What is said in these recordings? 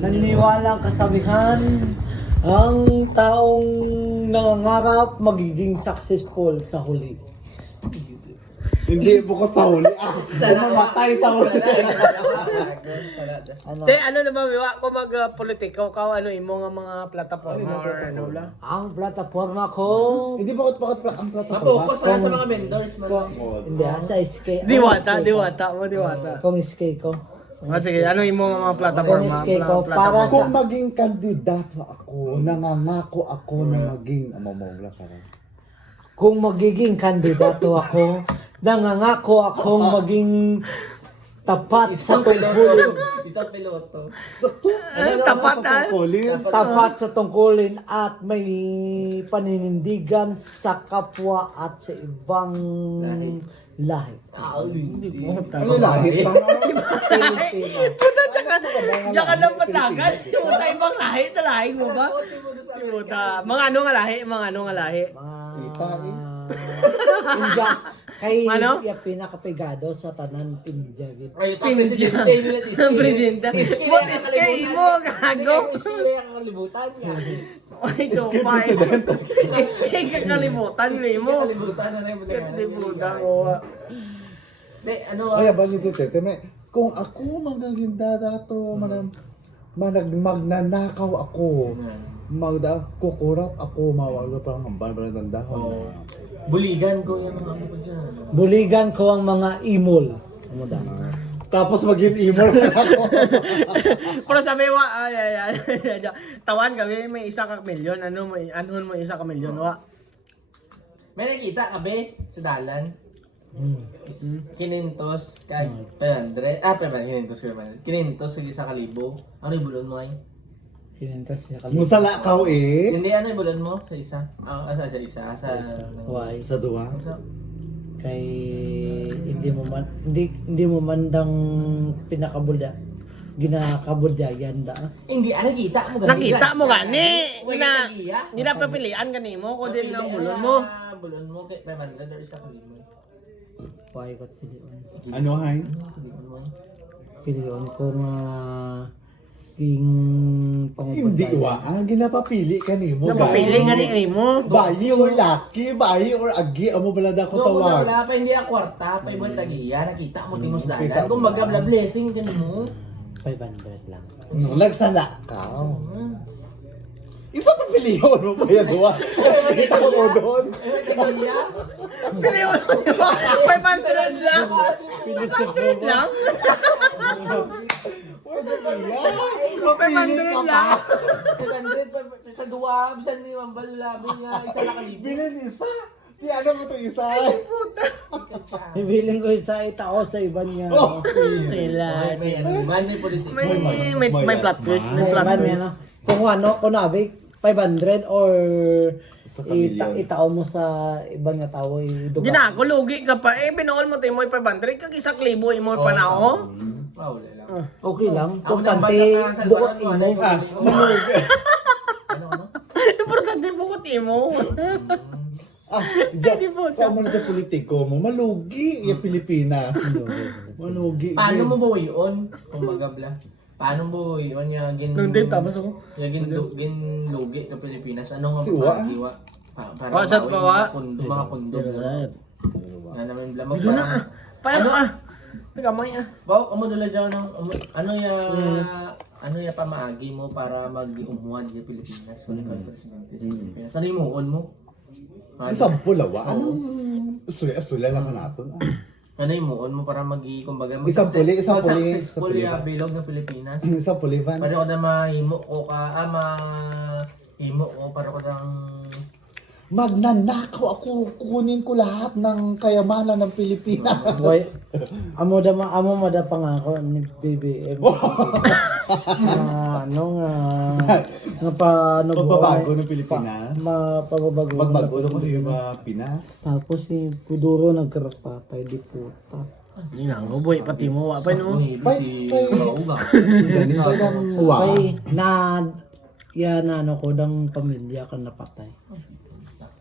Naniniwala ang kasabihan, ang taong nangangarap magiging successful sa huli. Hindi bukod sa huli. Mamatay sa huli. Ano? Ano naman, Wiwa, kung mag-politiko ka, ano imo nga mga plataforma or ano lang? Ang plataforma ko, Hindi bakit ang plataforma? Mapokus na sa mga vendors man. hindi sa SK. Diwata. Kung SK ko. Sige, ano imo nga mga plataforma? SK ko, para sa... Kung maging kandidato ako, nangangako ako na maging amamawla ka rin. Kung magiging kandidato ako, nangangako akong maging tapat sa tungkulin. Isang piloto. Sakto. Tapat, Sa tungkulin. Tapat sa tungkulin at may paninindigan sa kapwa at sa ibang lahi. Ano lahi? Pilipino. Puta, tsaka lang patagan. Sa ibang lahi, na lahi mo ba? Puta, mga ano nga lahi? Mga ano nga lahi? India. Kay Ano? yung pinakapigado sa tanan India. Ay, ito ang presidente nila. Ang presidente. What is kay mo, gago? Iskili ang kalibutan niya. Ay, ito pa. Escape kakalimutan mo. Kalibutan na lang yung Kalimutan ko. Hindi, ano Kaya ba nito, Tete? Kung ako magiging dadato, magnanakaw ako, kukurap ako, mawala parang hambal, parang dahon. buligan ko yung mga ano ko dyan. Buligan ko ang mga imol. Ano da? Tapos maging emo ako. Pero sabi wa, tawan kami, may isa ka milyon. Anuhon mo isa ka milyon, wa? May nakita ka be sa dalan? Kinintos kay 500. 500. Kinintos sa isa kalibo. Ano yung bulon mo ay? Pinintas niya kami. Musala ka eh. Hindi, ano yung bulon mo sa isa? Sa isa? Why? Sa duwa. Kay hindi mo mandang pinakabulya. Ginakabulyayan da. Hindi, nakita mo Nakita mo gani. Wala Ginapapilian gani mo ko din ang bulon mo. Bulon mo kay 500 or isa kalibo. Why ko pilion? Ano hay? Pilion ko nga king Hindi wa. Ginapapili ka ni mo. Napapili gani mo. Bayi or laki, bayi or agi, amo balada ko tawag. Wala pa, hindi kwarta, pa ibang tagiya, nakita mo timos Kita dalan. mo. Kung baga blessing ka mo. 500 lang. No, nagsala ka. Isa pa piliyon mo pa yan, duwa. Nakita mo doon. Tagiya? Piliyon mo, di ba? 500 lang. 500 lang? 500 lang. 500 sa duwa, bisan ni Mambal labing isa na kalibo. Bilin isa. Di ano mo to isa. Ibiling ko sa itao sa iba niya. Nila. May ano, man, may politik. May plot twist. May plot twist. Kung ano, kung nabi, 500 or Sa kamilyon. itao mo sa ibang nga tao Ginago, lugi ka pa. Binuol mo tayo mo 500. Kag isa klibo imo pa na ako. Wala lang. Okay lang. Ako Importante nang bata bukod ka, imo. Ano? Importante bukod imo. Diyan, kung mo sa politiko mo, malugi yung Pilipinas. Malugi. Paano mo ba yun? Kung magabla. Paano mo yun yung Nung Dave, tapos ako. ginlugi ng Pilipinas? Ano nga Si Wa? pagkiwa? Saan pa, Wa? Mga pundo. Na namin blamag. Dito na. Paano Teka mo yan. Wow, amo dala dyan ng ano ya pamaagi mo para mag-umuhan sa Pilipinas. Kung ikaw presidente sa Pilipinas. Ano yung muon mo? Isang pulawa. Anong usula lang ka natin? Ano yung muon mo para kumbaga Isang puli. successful yung bilog ng Pilipinas? Isang pulivan. Para ko na mahimo ko mahimo ko para ko nang Magnanakaw ako. Kukunin ko lahat ng kayamanan ng Pilipinas. Boy, amo mo da pangako ni BBM. Ano nga paano Pagbabago ng Pilipinas. Mapabago. Pagbago mo yung mga Pinas. Tapos si Puduro nagkaratpatay di puta. Hindi na, boy, pati mo. Apa no? si Mauga. Ganito lang. Wow. Ay, ano ko dang pamilya ka napatay.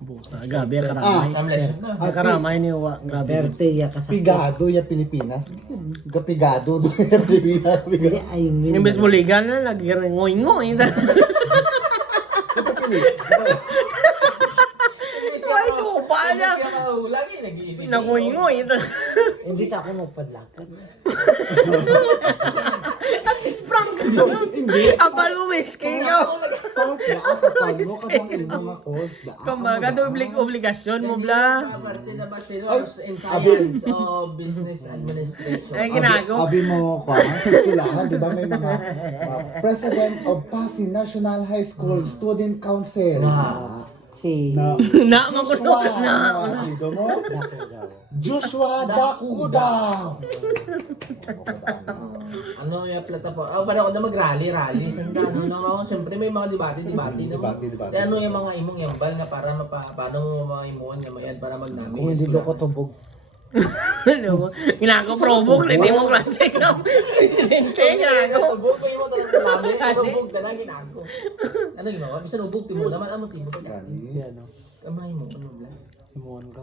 Buta, gabi karamay. Timeless na. Ang karamay ni Wa, grabe. Perte ya kasakit. Pigado ya Pilipinas. Gapigado do ya Pilipinas. Hindi, ayun yun. Imbes mo ligan na, lagi ka rin ngoy-ngoy. Ay, tupa niya. Lagi nag-iibig. Nangoy-ngoy. Hindi ta ako magpadlakan. Prank ka Hindi. Abal mo, whiskey ka. Paano ka bang mga course? Kumbaga, obligasyon mo, bla. Parte na bachelor's in science o business administration. Ay, ginago. Abi mo ko, sa eskwelahan, di ba may mga President of Pasig National High School Student Council. Si Na Na, magulo na. Dito mo? Dakudaw. Joshua Dakudaw. Ano yung plataforma? Paano ako na mag-rally? Sanda, no? Siyempre may mga debate naman. Debate. Kaya ano yung mga imong yambal na para paano mo mga imuon yung yan para magnami? Kung hindi ko tubog. Ginago provoke, hindi mo klase ng presidente. Ginago. Tubog ko yung mga namin. Tubog na ginago. Ano ginawa? Bisa nubog, timo naman. Amo timo ka. Yan o. Kamay mo, ano ba? Simuan ka.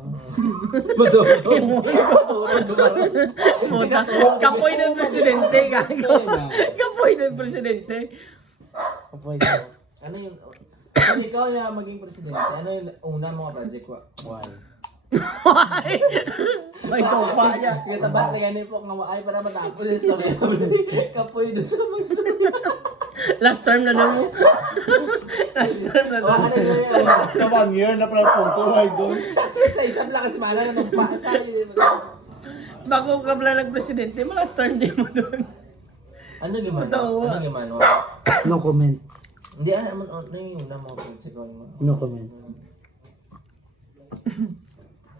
Puta, kapoy ng presidente, gago. Kapoy ng presidente. Kapoy ka. Ano yung... Kung ikaw yung maging presidente, ano yung una mga project ko? Why? May tupa niya. Yung sabat na ganito po nga ay para matapos yung sabi. Kapoy doon sa magsabi. Last term na mo. Last term na Wala ka na yun. Sa 1 year na pala pong tuhay doon. Sa isang lakas mala na nagpasa. Bago ka pala nag-presidente, last term din mo doon. Ano gimana? Tawa. Ano gimana? No comment. Hindi, ano yung una mo project ko? No comment.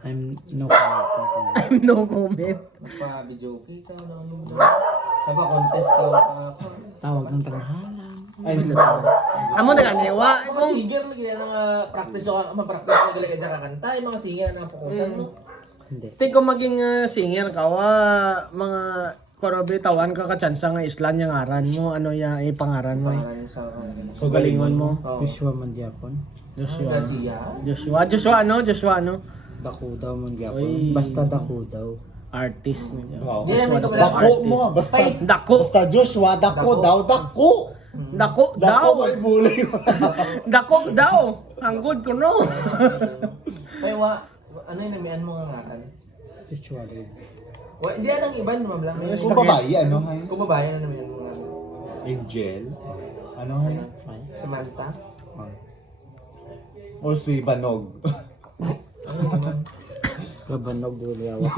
I'm no comment. No comment. Nagpa-video kita, nagpa-contest ka. Tawag ng tanghalan. Ay, Amo na ganiwa. Mga singer lagi na nga practice ko, ma-practice ko gali ka kakanta, yung mga singer na napukusan mo. Hindi. Think ko maging singer ka, mga korobe tawan ka katsansa nga islan yung aran mo, ano ya ipangaran mo. Pangalan sa So galingon mo. Joshua Mandiapon. Joshua. Garcia. Joshua ano? Dakudaw Mandiapon. Uy. Basta Dakudaw. Artist. wow. Hindi naman ito pala Dako artist. mo, basta Dako. Basta Joshua, dako daw, dako. Dako daw. Dako ay bully. Dako daw. Ang good ko no. Kaya ano yung namian mo nga ngaran? Joshua rin. Hindi yan ang iba, mamlang. Kung babae, ano hay? Kung babae na namian mo nga. Angel? Ano hay? Samantha. O si Banog. Ano naman? Gabanog Buliawa.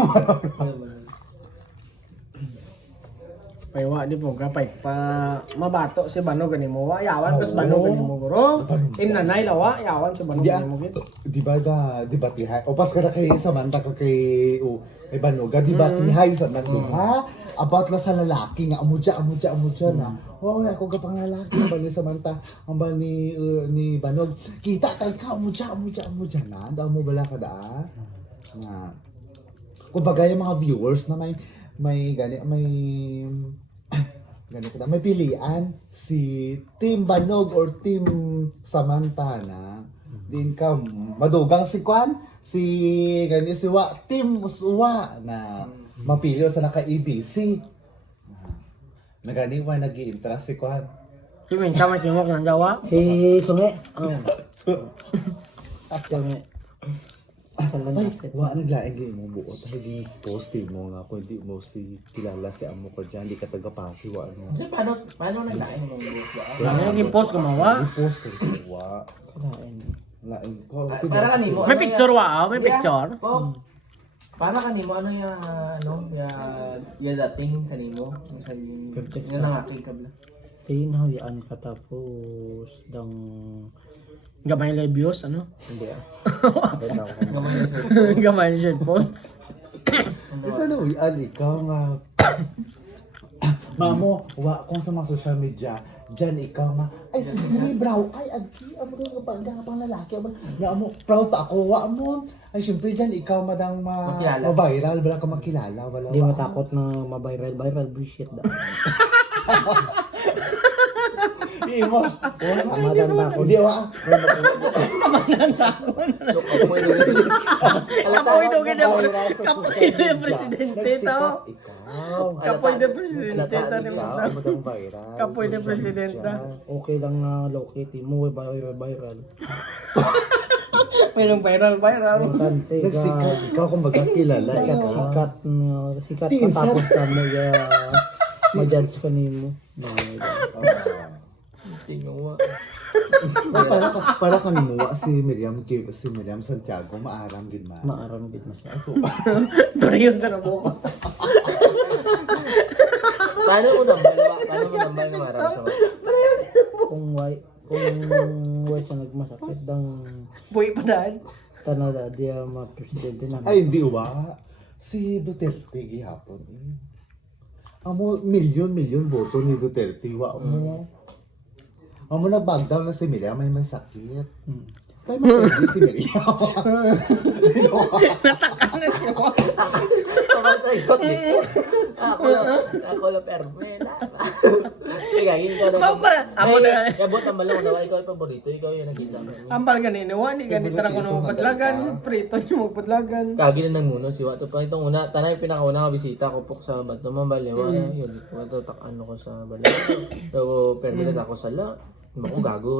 Paywa di po ka pa mabato si Bano ganin mo wa yawan kas Bano ganin mo guro. Nanay lawa yawan si Bano Di ganin mo gid. di ba di ba tihay? O pas ka na kay Samantha ka kay kay Banoga, di ba tihay sa ha? About la sa lalaki nga amudya na. Oh, ako gapang lalaki ba ni Samantha, ang ba ni Banog. Kita tay ka amudya na. Daw mo bala ka da. Nga. Kumbaga yung mga viewers na may may pilian si Team Banog or Team Samantha na din ka madugang si Kwan si Wa Team Uswa na mapili sa naka ABC na gani wa nag-i-interest si Kwan Si Mincha may timok nang dawa. Si Sungi. Oh. Sungi. ay wa naglaing gi mo buot ay post mo nga kung di mo si kilala si amo ko diyan di ka taga Pasig wa ano Paano naglaing mo buhok ba? Ano yung post ko mawa? post si wa laing ko Para kanimo. May picture wa, may picture. Oh. Para kanimo ano ya dating kanimo? Yung nangakig ka bla. Tinahayaan ka tapos dang Gamay lebios ano? hindi ah. Gamay shirt post. isa na ikaw nga mamo wa kung sa mga social media dyan ikaw nga ay sige bro ay agi amo nga pang lalaki amo ya amo proud pa ako wa amo ay syempre dyan ikaw madang ma-viral wala ka makilala wala Hindi matakot na ma-viral bullshit da. Hindi mo. Matanda ko. Hindi wa. Kapoy daw gina kapoy na yung presidente to. Ikaw. Kapoy na presidente to. Ikaw, madang viral. Kapoy na presidente. Okay lang na low kitty mo, viral. Mayroong viral. Importante ka. Nagsikat. Ikaw kung baga kilala. Sikat Tinsan. patapos ka ma-judge ka nimo. Para kanimuwa si Miriam Santiago maaram gid ma. Maaram gid mas. Pero yun sa nabuko. Paano mo nambal ng marami sa Kung why siya nagmasakit dang Buhay pa daan. tanada dia ma-presidente na. Ay hindi wa. Si Duterte gihapon. Amo milyon boto ni Duterte wa mo. Amo na down na si Miriam may sakit. Kaya mapwede si Miriam. Natakanan siya ko. Kamasayot dito. Ako lang permela. Ikaw, ikaw lang. Ako na. Yabot ang malaw na ikaw yung paborito. Ikaw yung nakita mo. Ambal ganito, wani ganito ra ko no padlagan, prito yung padlagan. Kagi na nagmuno si Wato pa itong una. Tanay pinakauna nga bisita ko po sa Bato Mambalewa. Yun, Wato takano ko sa Balaw. So, permela ako sala. Ako gago.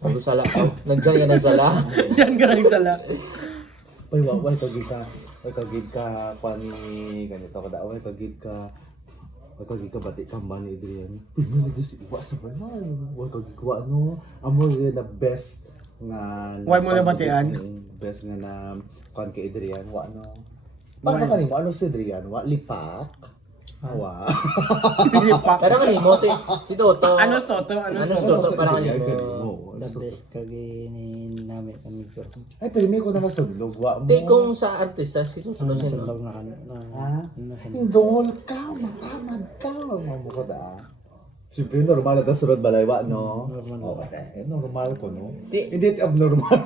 Gago sala. Nagdiyan ka ng sala. Diyan ka lang sala. Ay wa kagid ka kwani ganito ko daw kagid ka bati kamba ni Adrian. Pino ni si iwa sa banal. Wa kagid ko ano amo the best nga Why mo nabatian? Best nga na kwan kay Adrian wa ano. Paano kanimo ano si Adrian wa lipak? Wa. Pero kanimo si Toto. Ano Toto? Ano Ano Toto? Toto? Parang kanimo. The best kagi ni namin kami ko. Ay pero may ko na nasudlog wa mo. Di kung sa artista si Toto Ano sino? sundog na Indol ka, matamad ka. Mamo ko da. Siyempre, normal na sunod balaywa, no? Normal. Okay, normal ko, no? Di- Hindi abnormal.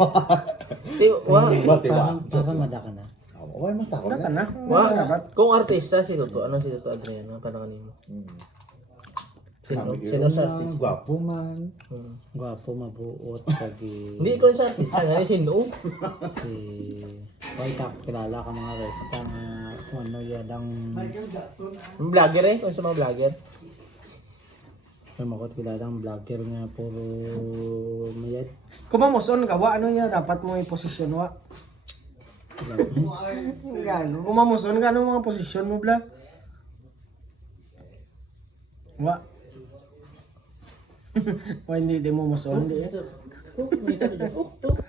Di wa. Parang madaka na. Why matakot Nata na? na. Wa. Kung artista si Toto, ano si Toto Adriano? Parang kanimo. Sino sa artista? Gwapo man. Gwapo, mabuot, kagi Hindi kung sa artista, nga sino? si Why tak kilala ka mga guys. Kang ano yadang Yung vlogger eh, kung sa mga vlogger. makot kilalang vlogger nga puro mayad. Kung mamuson ka, wa ano niya dapat mo i-posisyon wa. Gano? Kung mamuson ka, ano mga posisyon mo bla? Wa. Wa hindi mo muson di.